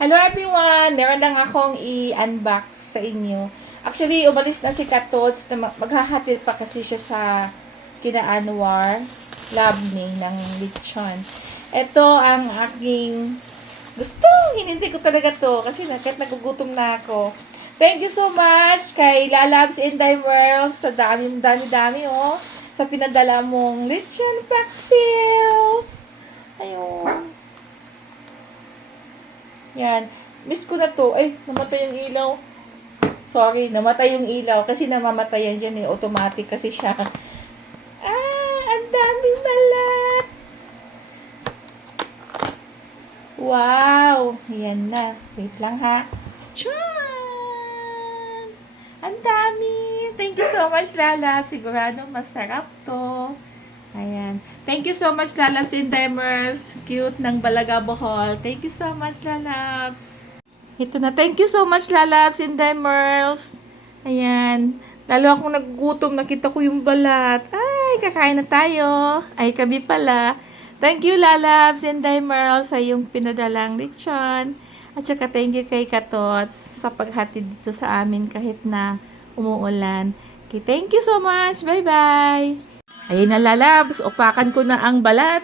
Hello everyone! Meron lang akong i-unbox sa inyo. Actually, umalis na si Katots na maghahatid pa kasi siya sa kina Anwar Labni ng lechon. Ito ang aking gusto. Hinintay ko talaga to kasi kahit nagugutom na ako. Thank you so much kay Lalabs Inday World sa dami-dami oh. Sa pinadala mong lechon paksiw. Ayun. Yan. Miss ko na to. Ay, namatay yung ilaw. Sorry, namatay yung ilaw. Kasi namamatayan yan eh. Automatic kasi siya. Ah, ang daming balat. Wow. Yan na. Wait lang ha. Tchan! Ang dami. Thank you so much, Lalab. Sigurado masarap to. Ayan. Thank you so much, Lalabs in Demers. Cute ng Balaga Bohol. Thank you so much, Lalabs. Ito na. Thank you so much, Lalabs in Demers. Ayan. Lalo akong nagugutom. Nakita ko yung balat. Ay, kakain na tayo. Ay, kabi pala. Thank you, Lalabs in Demers, sa yung pinadalang lechon. At saka thank you kay Katots sa paghatid dito sa amin kahit na umuulan. Okay, thank you so much. Bye-bye. Ayun na, Lalabs, upakan ko na ang balat.